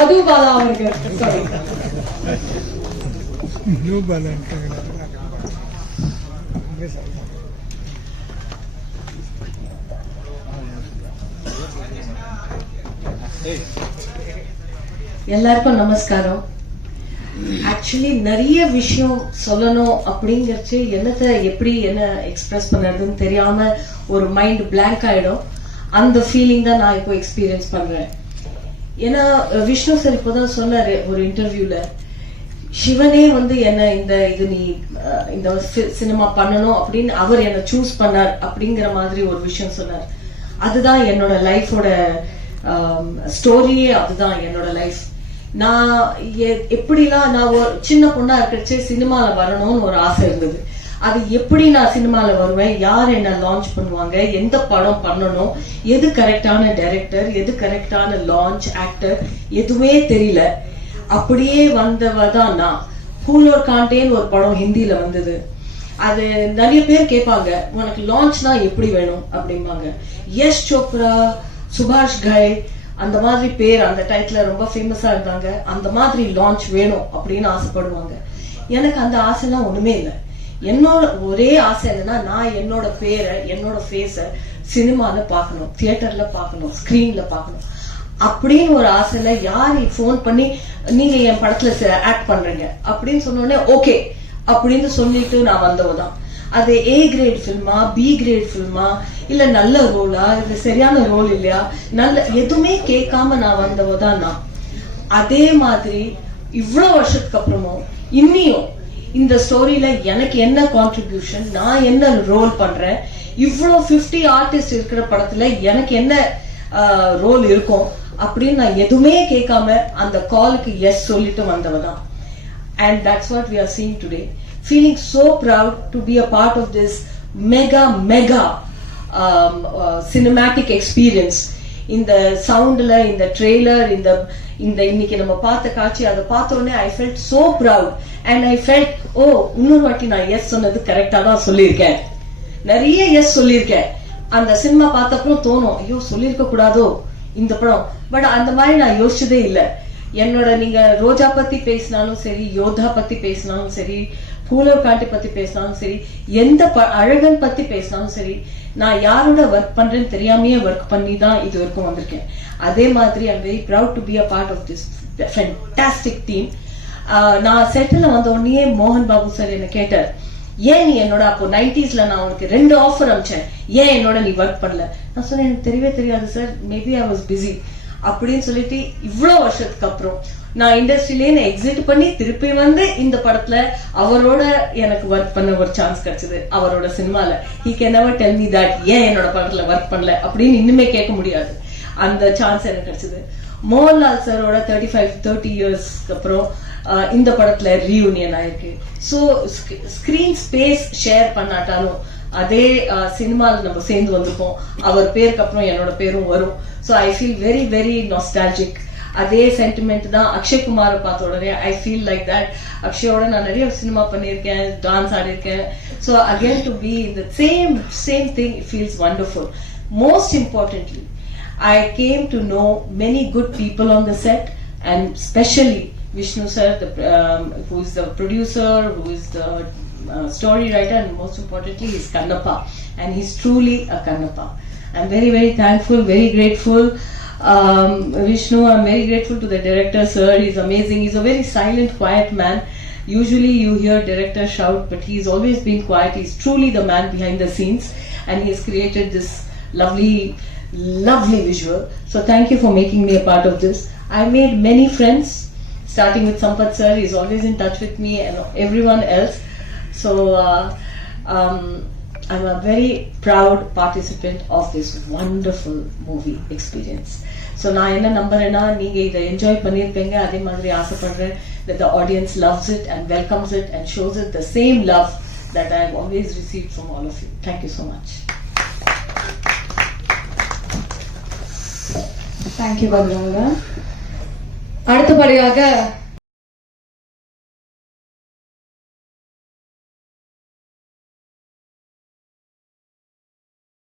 மதுபாலா அவர்கள் சாரி எல்லாருக்கும் நமஸ்காரம். ஆக்சுவலி நிறைய விஷயம் சொல்லணும் அப்படிங்கிறச்சு என்னத்தை எப்படி என்ன எக்ஸ்பிரஸ் பண்ணுறதுன்னு தெரியாம ஒரு மைண்ட் பிளாங்க் ஆயிடும். அந்த ஃபீலிங் தான் நான் இப்போ எக்ஸ்பீரியன்ஸ் பண்றேன். ஏன்னா விஷ்ணு சார் இப்போதான் சொன்னாரு ஒரு இன்டர்வியூல சிவனே வந்து என்ன இந்த இது நீ இந்த சினிமா பண்ணணும் அப்படின்னு அவர் என்ன சூஸ் பண்ணார் அப்படிங்கிற மாதிரி ஒரு விஷயம் சொன்னார். அதுதான் என்னோட லைஃபோட ஸ்டோரியே அதுதான் என்னோட லைஃப் நான் எ- எப்படிலாம் நான் ஒரு சின்ன பொண்ணா இருக்கிறச்சு சினிமால வரணும்னு ஒரு ஆசை இருந்தது. அது எப்படி நான் சினிமாவில் வருவேன்? யார் என்ன லான்ச் பண்ணுவாங்க? எந்த படம் பண்ணணும்? எது கரெக்டான டைரக்டர் எது கரெக்டான லான்ச் ஆக்டர் எதுவுமே தெரியல. அப்படியே வந்தவ தான் நான். பூலோர் காண்டேன்னு ஒரு படம் ஹிந்தியில் வந்தது. அது நிறைய பேர் கேட்பாங்க உனக்கு லான்ச்னா எப்படி வேணும்? அப்படிம்பாங்க. யஷ் சோப்ரா சுபாஷ் கை அந்த மாதிரி பேர் அந்த டைட்டில் ரொம்ப ஃபேமஸாக இருந்தாங்க. அந்த மாதிரி லான்ச் வேணும் அப்படின்னு ஆசைப்படுவாங்க. எனக்கு அந்த ஆசைலாம் ஒன்றுமே இல்லை. என்னோட ஒரே ஆசை என்னன்னா நான் என்னோட பேரை என்னோட ஃபேஸை சினிமால பார்க்கணும் தியேட்டர்ல பார்க்கணும் ஸ்கிரீன்ல பார்க்கணும். அப்படின்னு ஒரு ஆசையில யார் ஃபோன் பண்ணி நீங்க என் படத்துல ஆக்ட் பண்றீங்க. அப்படின்னு சொன்னோடனே ஓகே. அப்படின்னு சொல்லிட்டு நான் வந்தவதான் அது ஏ கிரேட் ஃபில்மா பி கிரேட் ஃபில்மா இல்ல நல்ல ரோலா இது சரியான ரோல் இல்லையா? நல்ல எதுவுமே கேட்காம நான் வந்தவதான் நான். அதே மாதிரி இவ்வளவு வருஷத்துக்கு அப்புறமும் இன்னியும் இந்த ஸ்டோரியில எனக்கு என்ன கான்ட்ரிபியூஷன் நான் என்ன ரோல் பண்றேன் இவ்வளோ ஃபிஃப்டி ஆர்டிஸ்ட் இருக்கிற படத்துல எனக்கு என்ன ரோல் இருக்கும் அப்படின்னு நான் எதுவுமே கேட்காம அந்த காலுக்கு எஸ் சொல்லிட்டு வந்தவ தான் and that's what we are seeing today feeling so proud to be a part of this mega mega cinematic experience இந்த சவுண்டில் இந்த ட்ரெய்லர் இந்த இந்த இன்னைக்கு நம்ம பார்த்த காட்சி அதை பார்த்த உடனே I felt so proud and I felt oh இன்னொரு வாட்டி நான் எஸ் சொன்னது கரெக்டா தான் சொல்லியிருக்கேன். நிறைய எஸ் சொல்லியிருக்கேன். அந்த சினிமா பார்த்தப்பறம் தோணும் ஐயோ சொல்லியிருக்க கூடாதோ? இந்த படம். பட் அந்த மாதிரி நான் யோசிச்சதே இல்லை. என்னோட நீங்க ரோஜா பத்தி பேசினாலும் சரி யோதா பத்தி பேசினாலும் சரி பூலர் காட்டி பத்தி பேசினாலும் சரி எந்த ப- அழகன் பத்தி பேசினாலும் சரி நான் யாரோட ஒர்க் பண்றேன்னு தெரியாமயே ஒர்க் பண்ணி தான் இது வரைக்கும் வந்திருக்கேன். அதே மாதிரி I'm very proud to be a part of this fantastic team நான் செட்டில் வந்த உடனே மோகன் பாபு சார் என்னை கேட்டார் ஏன் நீ என்னோட அப்போ நைன்டிஸ்ல நான் உனக்கு ரெண்டு ஆஃபர் அமிச்சேன் ஏன் என்னோட நீ ஒர்க் பண்ணல? நான் சொன்னேன் எனக்கு தெரியவே தெரியாது sir maybe I was busy அப்படின்னு சொல்லிட்டு இவ்வளோ வருஷத்துக்கு அப்புறம் நான் இண்டஸ்ட்ரியிலே எக்ஸிட் பண்ணி திருப்பி வந்து இந்த படத்துல அவரோட எனக்கு ஒர்க் பண்ண ஒரு சான்ஸ் கிடைச்சது. அவரோட சினிமால he can never tell me that ஏன் என்னோட படத்துல ஒர்க் பண்ணல அப்படின்னு இன்னுமே கேட்க முடியாது. அந்த சான்ஸ் எனக்கு கிடைச்சது. மோகன்லால் சாரோட தேர்ட்டி ஃபைவ் தேர்ட்டி இயர்ஸ்க்கு அப்புறம் இந்த படத்துல ரீயூனியன் ஆயிருக்கு. ஸோ ஸ்கிரீன் ஸ்பேஸ் ஷேர் பண்ணாட்டாலும் அதே சினிமாவில் நம்ம சேர்ந்து வந்திருப்போம். அவர் பேருக்கு அப்புறம் என்னோட பேரும் வரும். So I feel very very nostalgic அதே சென்டிமெண்ட் தான் அக்ஷய் குமாரை பார்த்த உடனே ஐ ஃபீல் லைக் தட் அக்ஷயோட நான் நிறைய சினிமா பண்ணியிருக்கேன் டான்ஸ் ஆடிருக்கேன் ஸோ அகேன் டு பி இந்த same same thing feels wonderful most importantly I came to know many good people on the set and specially Vishnu sir, the, um, who is the producer, who is the uh, story writer, and most importantly, he's Kannappa, and he's truly a Kannappa. I'm very, very thankful, very grateful. Um, Vishnu, I'm very grateful to the director, sir. He's amazing. He's a very silent, quiet man. Usually you hear director shout, but he's always been quiet. He's truly the man behind the scenes, and he has created this lovely, lovely visual. So thank you for making me a part of this. I made many friends, starting with Sampath sir. He's always in touch with me and everyone else. So uh, um, I'm a very proud participant of this wonderful movie experience. So நான் என்ன நம்புறேன்னா நீங்க இதை enjoy பண்ணியிருப்பீங்க அதே மாதிரி ஆசைப்படுறேன் that the audience loves it and welcomes it and shows it the same love that I have always received from all of you. Thank you so much. Thank you பத்ரவங்க அடுத்தபடியாக